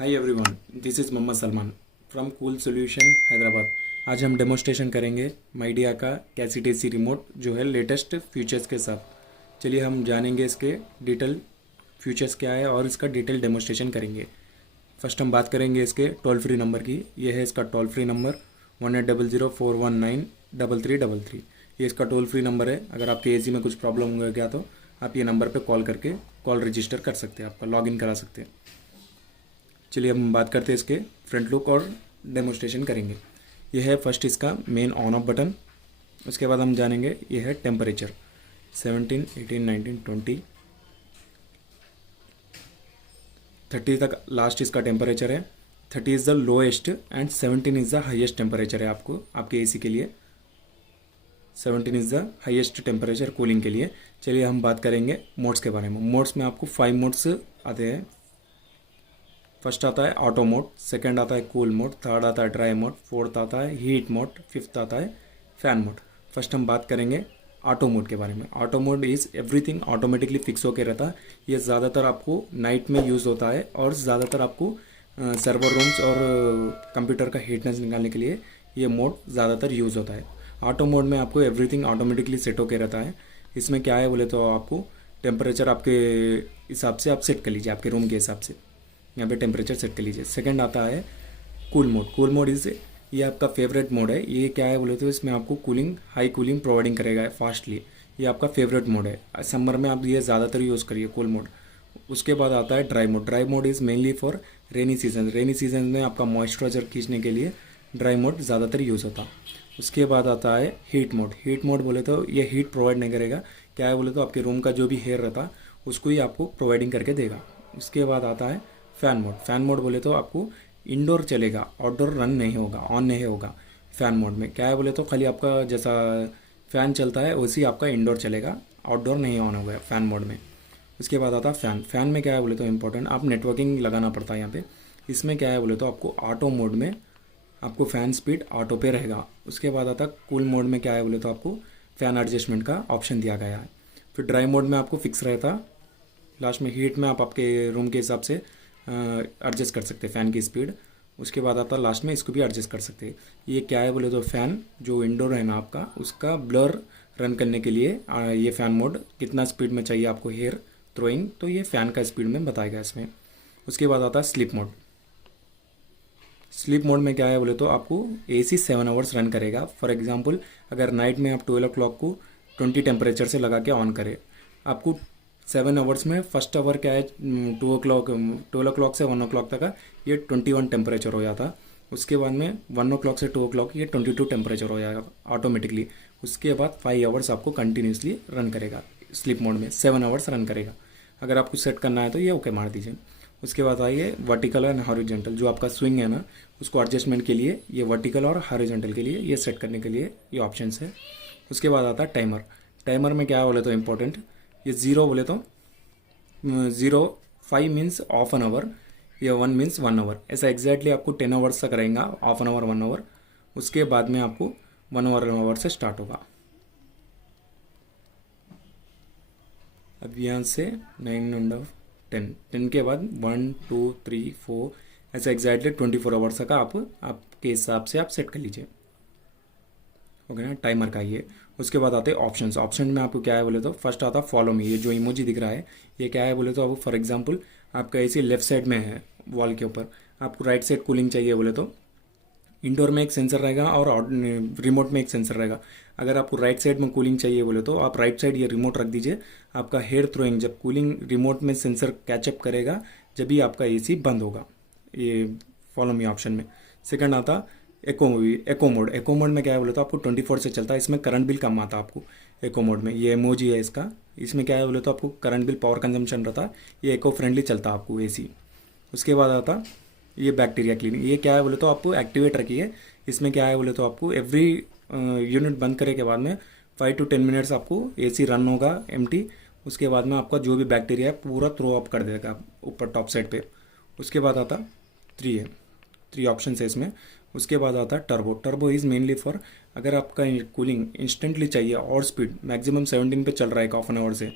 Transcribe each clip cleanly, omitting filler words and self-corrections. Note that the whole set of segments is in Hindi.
Hi everyone, this is Mohammed Salman from cool solution Hyderabad. आज हम डेमोस्ट्रेशन करेंगे माइडिया का कैसेट एसी रिमोट जो है लेटेस्ट फीचर्स के साथ। चलिए हम जानेंगे इसके डिटेल फीचर्स क्या है और इसका डिटेल डेमोस्ट्रेशन करेंगे। फर्स्ट हम बात करेंगे इसके टोल फ्री नंबर की। यह है इसका टोल फ्री नंबर 180041933333। ये इसका टोल फ्री नंबर है। अगर आपके एसी में कुछ प्रॉब्लम हो गया तो आप ये नंबर पे कॉल करके कॉल रजिस्टर कर सकते हैं, आपका लॉगिन करा सकते हैं। चलिए हम बात करते हैं इसके फ्रंट लुक और डेमोस्ट्रेशन करेंगे। यह है फर्स्ट इसका मेन ऑन ऑफ बटन। उसके बाद हम जानेंगे यह है टेम्परेचर 17, 18, 19, 20, 30 तक लास्ट इसका टेम्परेचर है। 30 is the lowest and 17 is the highest temperature है आपको आपके एसी के लिए। 17 is the highest temperature cooling के लिए। चलिए हम बात करेंगे मोड्स के बारे में। मोड्स में आपको 5 मोड्स आते हैं। फर्स्ट आता है ऑटो मोड, सेकंड आता है कूल मोड, थर्ड आता है ड्राई मोड, फोर्थ आता है हीट मोड, फिफ्थ आता है फैन मोड। फर्स्ट हम बात करेंगे ऑटो मोड के बारे में। Auto mode is everything automatically fix होकर रहता है। ये ज़्यादातर आपको नाइट में यूज़ होता है और ज़्यादातर आपको सर्वर रूम्स और कंप्यूटर का हीटनेस निकालने के लिए ये मोड ज़्यादातर यूज़ होता है। ऑटो मोड में आपको एवरीथिंग ऑटोमेटिकली सेट होकर रहता है। इसमें क्या है बोले तो आपको टेम्परेचर आपके हिसाब से आप सेट कर लीजिए, आपके रूम के हिसाब से यहाँ पे टेम्परेचर सेट कर लीजिए। सेकंड आता है cool mode. Cool mode is ये आपका फेवरेट मोड है। ये क्या है बोले तो इसमें आपको कूलिंग हाई कूलिंग प्रोवाइडिंग करेगा फास्टली। ये आपका फेवरेट मोड है। समर में आप ये ज़्यादातर यूज़ करिए कूल मोड। उसके बाद आता है dry mode. Dry mode is mainly for rainy season. Rainy season में आपका मॉइस्चराइजर खींचने के लिए ड्राई मोड ज़्यादातर यूज़ होता। उसके बाद आता है हीट मोड। हीट मोड बोले तो ये हीट प्रोवाइड नहीं करेगा। क्या है बोले तो आपके रूम का जो भी हेयर रहता उसको ही आपको प्रोवाइडिंग करके देगा। उसके बाद आता है फ़ैन मोड। फ़ैन मोड बोले तो आपको इंडोर चलेगा, आउटडोर रन नहीं होगा, ऑन नहीं होगा। फ़ैन मोड में क्या है बोले तो खाली आपका जैसा फ़ैन चलता है वैसे ही आपका इंडोर चलेगा, आउटडोर नहीं ऑन होगा फ़ैन मोड में। उसके बाद आता है फ़ैन। फ़ैन में क्या है बोले तो इंपॉर्टेंट आप नेटवर्किंग लगाना पड़ता है यहाँ पे। इसमें क्या है बोले तो आपको ऑटो मोड में आपको फ़ैन स्पीड ऑटो पे रहेगा। उसके बाद आता कूल मोड में क्या है बोले तो आपको फ़ैन एडजस्टमेंट का ऑप्शन दिया गया है। फिर ड्राई मोड में आपको फिक्स रहता। लास्ट में हीट में आप आपके रूम के हिसाब से एडजस्ट कर सकते हैं फ़ैन की स्पीड। उसके बाद आता लास्ट में इसको भी एडजस्ट कर सकते हैं। ये क्या है बोले तो फ़ैन जो इंडोर है ना आपका उसका ब्लर रन करने के लिए ये फ़ैन मोड कितना स्पीड में चाहिए आपको हेयर थ्रोइंग, तो ये फ़ैन का स्पीड में बताएगा इसमें। उसके बाद आता है स्लीप मोड। स्लीप मोड में क्या है बोले तो आपको एसी 7 आवर्स रन करेगा। फॉर एग्जांपल अगर नाइट में आप 12 o'clock को 20 टेम्परेचर से लगा के ऑन करें, आपको 7 आवर्स में फर्स्ट आवर क्या है 12 o'clock से 1 o'clock तक ये 21 टेम्परेचर हो जाता। उसके बाद में 1 o'clock से 2 o'clock ये 22 टेम्परेचर हो जाएगा ऑटोमेटिकली। उसके बाद 5 आवर्स आपको कंटिन्यूसली रन करेगा। स्लीप मोड में 7 आवर्स रन करेगा। अगर आपको सेट करना है तो ये ओके मार दीजिए। उसके बाद आइए वर्टिकल एंड हॉरिजॉन्टल। जो आपका स्विंग है ना उसको एडजस्टमेंट के लिए ये वर्टिकल और हॉरिजॉन्टल के लिए ये सेट करने के लिए ये ऑप्शन है। उसके बाद आता है टाइमर। टाइमर में क्या बोले तो इम्पोर्टेंट ये 0 बोले तो 0, 5 मीन्स ऑफ एन आवर, या 1 मीन्स 1 आवर। ऐसा एग्जैक्टली आपको 10 आवर्स तक रहेगा, हाफ एन आवर 1 आवर। उसके बाद में आपको 1 आवर से स्टार्ट होगा। अब यहाँ से 9 एंड 10 के बाद 1, 2, 3, 4 ऐसा एग्जैक्टली 24 आवर्स का आप आपके हिसाब से आप सेट कर लीजिए। ओके ना, टाइमर का ये। उसके बाद आते हैं ऑप्शंस। ऑप्शन में आपको क्या है बोले तो फर्स्ट आता फॉलो मी। ये जो इमोजी दिख रहा है ये क्या है बोले तो आपको फॉर एग्जांपल आपका ऐसे लेफ्ट साइड में है वॉल के ऊपर, आपको राइट साइड कूलिंग चाहिए बोले तो इंडोर में एक सेंसर रहेगा और रिमोट में एक सेंसर रहेगा। अगर आपको राइट साइड में कूलिंग चाहिए बोले तो आप राइट साइड ये रिमोट रख दीजिए। आपका हेयर थ्रोइंग जब कूलिंग रिमोट में सेंसर कैचअप करेगा जब भी आपका एसी बंद होगा, ये फॉलो मी ऑप्शन में। सेकंड आता एको मोड। एको मोड में क्या है बोले तो आपको 24 से चलता है। इसमें करंट बिल कम आता है आपको एको मोड में। ये इमोजी है इसका। इसमें क्या है बोले तो आपको करंट बिल पावर कंजम्पशन रहता है। ये एको फ्रेंडली चलता है आपको एसी। उसके बाद आता ये बैक्टीरिया क्लीनिंग। ये क्या है बोले तो आपको एक्टिवेट रखिए। इसमें क्या है बोले तो आपको एवरी यूनिट बंद करने के बाद में 5 to 10 मिनट्स आपको एसी रन होगा एम्प्टी। उसके बाद में आपका जो भी बैक्टीरिया है पूरा थ्रो अप कर देगा ऊपर टॉप साइड पे। उसके बाद आता 3 ऑप्शन है इसमें। उसके बाद आता है turbo. Turbo is mainly for अगर आपका कूलिंग इंस्टेंटली चाहिए और स्पीड मैक्सिमम 17 पे चल रहा है हाफ एन आवर से,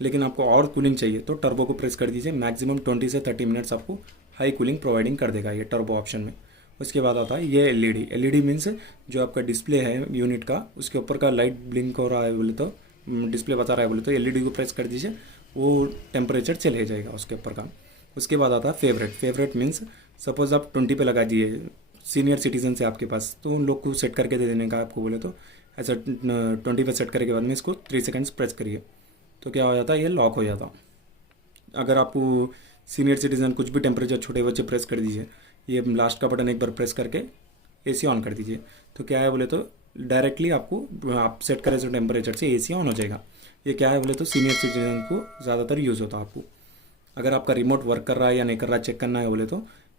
लेकिन आपको और कूलिंग चाहिए तो टर्बो को प्रेस कर दीजिए। मैक्सिमम 20 से 30 मिनट्स आपको हाई कूलिंग प्रोवाइडिंग कर देगा ये टर्बो ऑप्शन में। उसके बाद आता है ये एलईडी। एलईडी मीन्स जो आपका डिस्प्ले है यूनिट का, उसके ऊपर का लाइट ब्लिंक हो रहा है बोले तो, डिस्प्ले बता रहा है बोले तो एलईडी को प्रेस कर दीजिए, वो टेम्परेचर चले जाएगा उसके ऊपर का। उसके बाद आता है फेवरेट। फेवरेट मीन्स सपोज आप 20 पे लगा दिए, सीनियर सिटीजन से आपके पास, तो उन लोग को सेट करके दे देने का आपको बोले तो ऐसा 20 पे सेट करने के बाद में इसको 3 सेकंड्स प्रेस करिए तो क्या हो जाता है, ये लॉक हो जाता। अगर आपको सीनियर सिटीजन कुछ भी टेम्परेचर छोटे बच्चे प्रेस कर दीजिए, ये लास्ट का बटन एक बार प्रेस करके एसी ऑन कर दीजिए तो क्या है बोले तो डायरेक्टली आपको आप सेट करें जो टेम्परेचर से एसी ऑन हो जाएगा। ये क्या है बोले तो सीनियर सिटीजन को ज़्यादातर यूज़ होता है आपको। अगर आपका रिमोट वर्क कर रहा है या नहीं कर रहा है चेक करना है बोले तो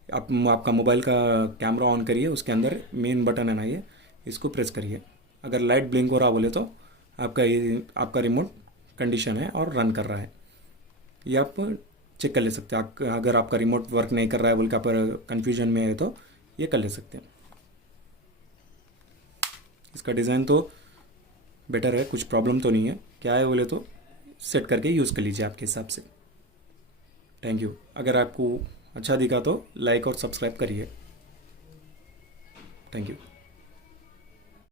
आप आपका मोबाइल का कैमरा ऑन करिए, उसके अंदर मेन बटन है ना ये, इसको प्रेस करिए। अगर लाइट ब्लिंक हो रहा बोले तो आपका रिमोट कंडीशन है और रन कर रहा है, ये आप चेक कर ले सकते हैं। अगर आपका रिमोट वर्क नहीं कर रहा है बोल के आप कन्फ्यूजन में है तो ये कर ले सकते हैं। इसका डिज़ाइन तो बेटर है, कुछ प्रॉब्लम तो नहीं है। क्या है बोले तो सेट करके यूज़ कर लीजिए आपके हिसाब से। Thank you. अगर आपको अच्छा दिखा तो लाइक और सब्सक्राइब करिए। Thank you.